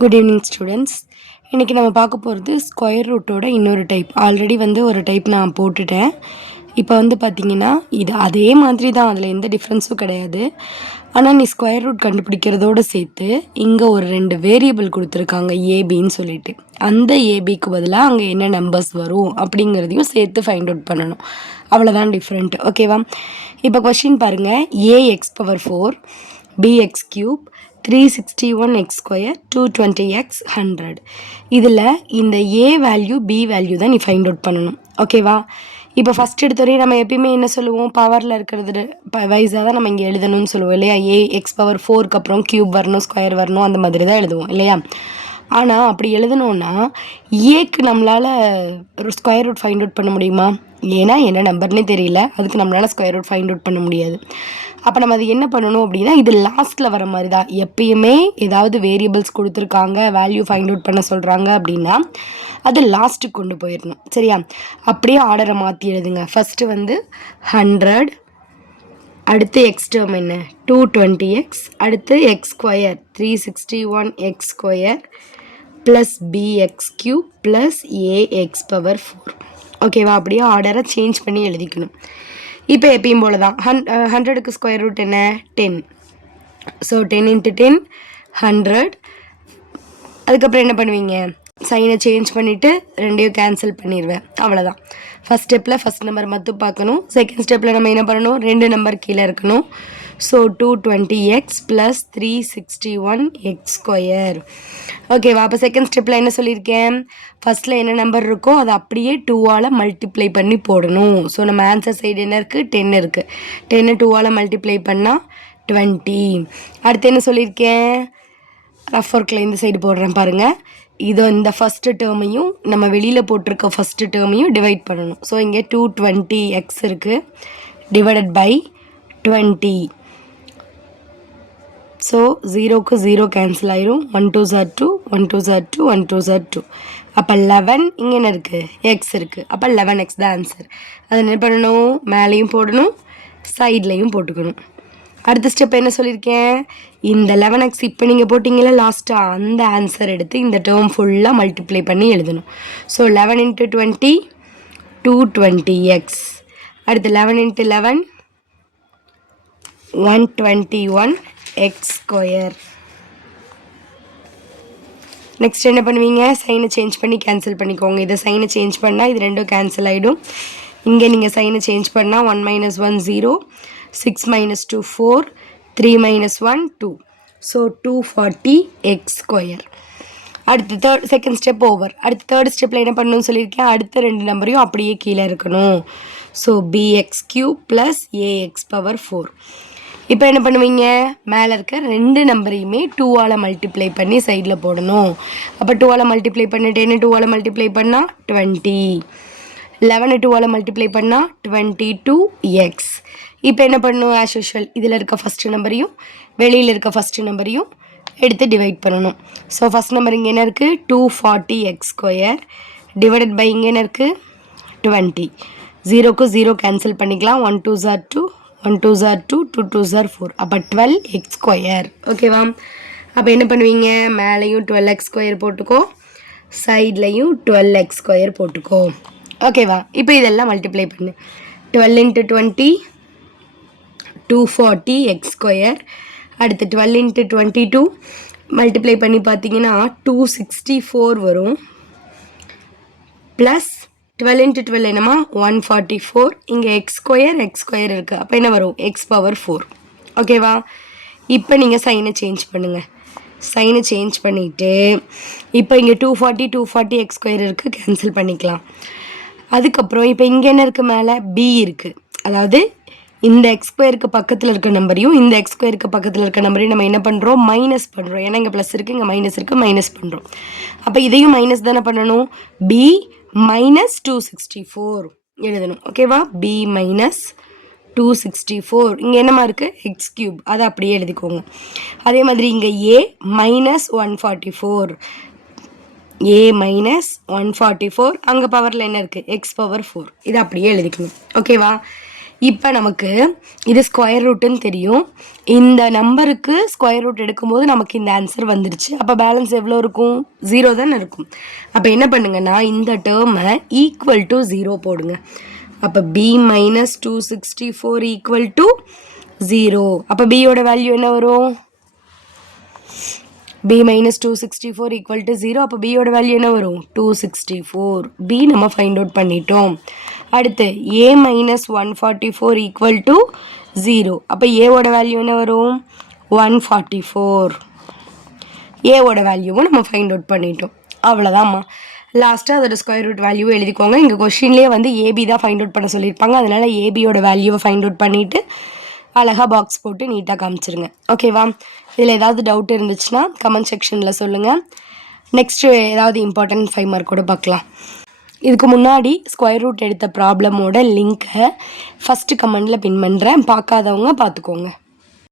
Good evening students. இன்றைக்கி நம்ம பார்க்க போகிறது ஸ்கொயர் ரூட்டோட இன்னொரு டைப். ஆல்ரெடி ஒரு டைப் நான் போட்டுட்டேன். இப்போ பார்த்திங்கன்னா இது அதே மாதிரி தான், அதில் எந்த டிஃப்ரென்ஸும் கிடையாது. ஆனால் நீ ஸ்கொயர் ரூட் கண்டுபிடிக்கிறதோடு சேர்த்து இங்கே ஒரு 2 வேரியபிள் கொடுத்துருக்காங்க ஏபின்னு சொல்லிட்டு. அந்த ஏபிக்கு பதிலாக அங்கே என்ன நம்பர்ஸ் வரும் அப்படிங்கிறதையும் சேர்த்து ஃபைண்ட் அவுட் பண்ணணும். அவ்வளோதான் டிஃப்ரெண்ட். ஓகேவா? இப்போ கொஷின் பாருங்கள். A x power 4 b x cube 361x square 220x 100. இதில் இந்த ஏ வேல்யூ பி வேல்யூ தான் நீ ஃபைண்ட் அவுட் பண்ணணும். ஓகேவா? இப்போ ஃபஸ்ட் எடுத்தவரையும் நம்ம எப்பயுமே என்ன சொல்லுவோம், பவரில் இருக்கிறது வைஸாக தான் நம்ம இங்கே எழுதணும்னு சொல்லுவோம் இல்லையா? ஏஎக்ஸ் பவர் 4க்கு அப்புறம் கியூப் வரணும், ஸ்கொயர் வரணும், அந்த மாதிரி தான் எழுதுவோம் இல்லையா? ஆனால் அப்படி எழுதணுன்னா ஏக்கு நம்மளால் ஒரு ஸ்கொயர் ரூட் ஃபைண்ட் அவுட் பண்ண முடியுமா? ஏன்னா என்ன நம்பர்னே தெரியல, அதுக்கு நம்மளால் ஸ்கொயர் ரூட் ஃபைண்ட் அவுட் பண்ண முடியாது. அப்போ நம்ம அது என்ன பண்ணணும் அப்படின்னா, இது லாஸ்ட்டில் வர மாதிரி தான். எப்பயுமே ஏதாவது வேரியபிள்ஸ் கொடுத்துருக்காங்க, வேல்யூ ஃபைண்ட் அவுட் பண்ண சொல்கிறாங்க அப்படின்னா அது லாஸ்ட்டுக்கு கொண்டு போயிடணும். சரியா? அப்படியே ஆர்டரை மாற்றி எழுதுங்க. ஃபஸ்ட்டு 100, அடுத்து எக்ஸ் டேர்ம் என்ன 220x, அடுத்து x square 361x square plus b x cube plus a x power 4. ஓகேவா? அப்படியே ஆர்டரை சேஞ்ச் பண்ணி எழுதிக்கணும். இப்போ எப்பயும் போல தான் 100க்கு ஸ்கொயர் ரூட் என்ன 10. ஸோ 10 × 10 100. அதுக்கப்புறம் என்ன பண்ணுவீங்க, சைனை சேஞ்ச் பண்ணிவிட்டு ரெண்டையும் கேன்சல் பண்ணிடுவேன். அவ்வளோதான். ஃபஸ்ட் ஸ்டெப்பில் ஃபஸ்ட் நம்பர் மட்டும் பார்க்கணும். செகண்ட் ஸ்டெப்பில் நம்ம என்ன பண்ணணும், 2 நம்பர் கீழே இருக்கணும். So 220x plus 361x square. ஓகேவா? அப்போ செகண்ட் ஸ்டெப்பில் என்ன சொல்லியிருக்கேன், ஃபஸ்ட்டில் என்ன நம்பர் இருக்கோ அதை அப்படியே 2ஆல் மல்டிப்ளை பண்ணி போடணும். ஸோ நம்ம ஆன்சர் சைடு என்ன இருக்குது, 10 இருக்குது. 10 2ஆல் மல்டிப்ளை பண்ணால் 20. அடுத்து என்ன சொல்லியிருக்கேன், ரஃப் ஒர்க்கில் இந்த சைடு போடுறேன் பாருங்கள். இந்த ஃபஸ்ட்டு டேர்மையும் நம்ம வெளியில் போட்டிருக்க ஃபஸ்ட்டு டேர்மையும் டிவைட் பண்ணணும். ஸோ இங்கே 220x இருக்குது, டிவைடட் பை 20. ஸோ 0க்கு 0 கேன்சல் ஆயிரும். 1 2s are 2, 1 2s are 2, 1 2s are 2. அப்போ 11 இங்கே என்ன இருக்குது, எக்ஸ் இருக்குது. அப்போ 11x தான் ஆன்சர். அதை என்ன பண்ணணும், மேலேயும் போடணும், சைட்லேயும் போட்டுக்கணும். அடுத்த ஸ்டெப் என்ன சொல்லியிருக்கேன், இந்த 11x இப்போ நீங்கள் போட்டிங்களா லாஸ்ட்டாக, அந்த ஆன்சர் எடுத்து இந்த டேர்ம் ஃபுல்லாக மல்டிப்ளை பண்ணி எழுதணும். So 11 × 20 220x. அடுத்து 11 × 11 121x ஸ்கொயர். நெக்ஸ்ட் என்ன பண்ணுவீங்க, சைனை சேஞ்ச் பண்ணி கேன்சல் பண்ணிக்கோங்க. இதை சைனை சேஞ்ச் பண்ணால் இது ரெண்டும் கேன்சல் ஆகிடும். இங்கே நீங்கள் சைனை சேஞ்ச் பண்ணால் 1 - 1 0, 6 - 2 4, 3 - 1 2. So 240x square. அடுத்து செகண்ட் ஸ்டெப் ஓவர். அடுத்து தேர்ட் ஸ்டெப்பில் என்ன பண்ணணும்னு சொல்லியிருக்கேன், அடுத்த 2 நம்பரையும் அப்படியே கீழே இருக்கணும். So b x cube plus a x power 4. இப்போ என்ன பண்ணுவீங்க, மேலே இருக்க 2 நம்பரையுமே 2ஆல் மல்டிப்ளை பண்ணி சைடில் போடணும். அப்போ 2ஆல் மல்டிப்ளை பண்ணி 10 2ஆல் மல்டிப்ளை பண்ணால் 20, 11 2ஆல் மல்டிப்ளை பண்ணால் 22x. இப்போ என்ன பண்ணணும், ஆஸ் யூஷுவல் இதில் இருக்க ஃபஸ்ட்டு நம்பரையும் வெளியில் இருக்க ஃபஸ்ட்டு நம்பரையும் எடுத்து டிவைட் பண்ணணும். ஸோ ஃபஸ்ட் நம்பர் இங்கே என்ன இருக்குது 240x ஸ்கொயர், டிவைடட் பை இங்கே என்ன இருக்குது 20. 0க்கு 0 கேன்சல் பண்ணிக்கலாம். 1 2s are 2, 1 2s are 2, 2 2s are 4. அப்போ 12x ஸ்கொயர். ஓகேவா? அப்போ என்ன பண்ணுவீங்க, மேலேயும் 12x ஸ்கொயர் போட்டுக்கோ, சைட்லையும் 12x ஸ்கொயர் போட்டுக்கோ. ஓகேவா? இப்போ இதெல்லாம் மல்டிப்ளை பண்ணு. 12 × 20 240x ஸ்கொயர். அடுத்து 12 × 22 மல்டிப்ளை பண்ணி பார்த்தீங்கன்னா 264 வரும். ப்ளஸ் 12 × 12 என்னமா 144. இங்கே எக்ஸ் ஸ்கொயர் இருக்குது. அப்போ என்ன வரும், எக்ஸ் பவர் 4. ஓகேவா? இப்போ நீங்கள் சைனை சேஞ்ச் பண்ணுங்கள். சைனை சேஞ்ச் பண்ணிவிட்டு இப்போ இங்கே 240 எக்ஸ் ஸ்கொயர் இருக்குது, கேன்சல் பண்ணிக்கலாம். அதுக்கப்புறம் இப்போ இங்கே என்ன இருக்குது, மேலே பி இருக்குது. அதாவது இந்த எக்ஸ் ஸ்கொயருக்கு பக்கத்தில் இருக்க நம்பரையும் இந்த எக்ஸ் ஸ்கொயருக்கு பக்கத்தில் இருக்க நம்பரையும் நம்ம என்ன பண்ணுறோம், மைனஸ் பண்ணுறோம். ஏன்னா இங்கே ப்ளஸ் இருக்குது, இங்கே மைனஸ் இருக்குது, மைனஸ் பண்ணுறோம். அப்போ இதையும் மைனஸ் தானே பண்ணணும். பி மைனஸ் 264 எழுதணும். ஓகேவா? B minus 264. இங்கே என்னமா இருக்குது, எக்ஸ் கியூப். அதை அப்படியே எழுதிக்கோங்க. அதே மாதிரி இங்கே ஏ மைனஸ் 144, ஏ மைனஸ் 144. அங்கே பவரில் என்ன இருக்குது, எக்ஸ் பவர் 4. இதை அப்படியே எழுதிக்கணும். ஓகேவா? இப்போ நமக்கு இது ஸ்கொயர் ரூட்டுன்னு தெரியும். இந்த நம்பருக்கு ஸ்கொயர் ரூட் எடுக்கும்போது நமக்கு இந்த ஆன்சர் வந்துருச்சு. அப்போ பேலன்ஸ் எவ்வளோ இருக்கும்? 0 தானே இருக்கும். அப்போ என்ன பண்ணுங்கன்னா இந்த டேர்மை ஈக்குவல் டு 0 போடுங்க. அப்போ b மைனஸ் 264 ஈக்குவல் டு 0. அப்போ பியோட வேல்யூ என்ன வரும்? b minus 264 equal to 0. அப்போ b ஓட வேல்யூ என்ன வரும்? 264. b நம்ம ஃபைண்ட் அவுட் பண்ணிட்டோம். அடுத்து a minus 144 equal to 0. அப்போ a ஓட வேல்யூ என்ன வரும்? 144. a ஓட வேல்யூவும் நம்ம ஃபைண்ட் அவுட் பண்ணிட்டோம். அவ்வளோதாம்மா. லாஸ்ட்டாக அதோட ஸ்கொயர் ரூட் வேல்யூ எழுதிக்கோங்க. இங்கே கொஷின்லேயே வந்து ஏபி தான் ஃபைண்ட் அவுட் பண்ண சொல்லியிருப்பாங்க. அதனால் ஏபியோட வேல்யூவை ஃபைண்ட் அவுட் பண்ணிவிட்டு அழகாக பாக்ஸ் போட்டு நீட்டாக காமிச்சிருங்க. ஓகேவா? இதில் ஏதாவது டவுட் இருந்துச்சுன்னா கமெண்ட் செக்ஷனில் சொல்லுங்கள். நெக்ஸ்ட்டு ஏதாவது இம்பார்ட்டன்ட் 5 மார்க் கூட பார்க்கலாம். இதுக்கு முன்னாடி ஸ்கொயர் ரூட் எடுத்த ப்ராப்ளமோட லிங்க்கை ஃபஸ்ட்டு கமெண்டில் பின் பண்ணுறேன். பார்க்காதவங்க பார்த்துக்கோங்க.